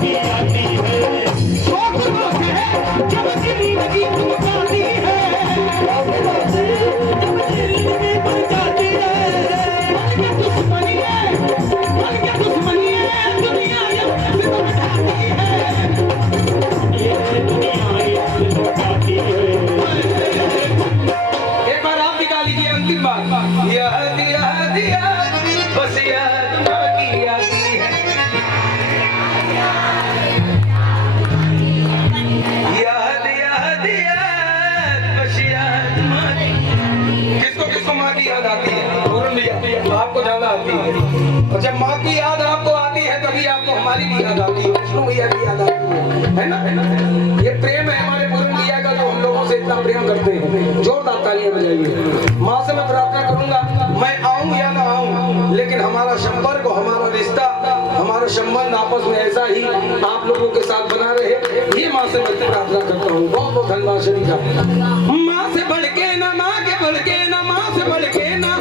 की आती है। शौक है जब जिंदगी तुम पाती है, शौक से जब जिंदगी बन जाती है। मन के दुश्मनी है, मन के दुश्मनी है, दुनिया ये सितम ढाती है, ये दुनिया ये सितम ढाती है। एक बार आप निकाल लीजिए अंतिम बार। यह दिया दिया बस याद बाकी आती है, याद याद याद बस याद बाकी। किसको किसको माँ की याद आती है? पूर्ण भैया आपको ज्यादा आती है। और जब माँ की याद आपको आती है तभी आपको हमारी भी याद आती है, विष्णु भैया की याद आती है ना? ये प्रेम है हमारे पूर्ण भैया का जो हम लोगों से इतना प्रेम करते हैं। जोरदार तालियां बजाइए। माँ से मैं प्रार्थना करूंगा, मैं आऊं या ना आऊं, लेकिन हमारा संपर्क, हमारा रिश्ता, हमारा संबंध आपस में ऐसा ही आप लोगों के साथ बना रहे, ये माँ से मैं प्रार्थना करता हूँ। बहुत बहुत धन्यवाद शरीका। माँ से बढ़ के ना, माँ के बढ़ के ना, माँ से बढ़ के ना,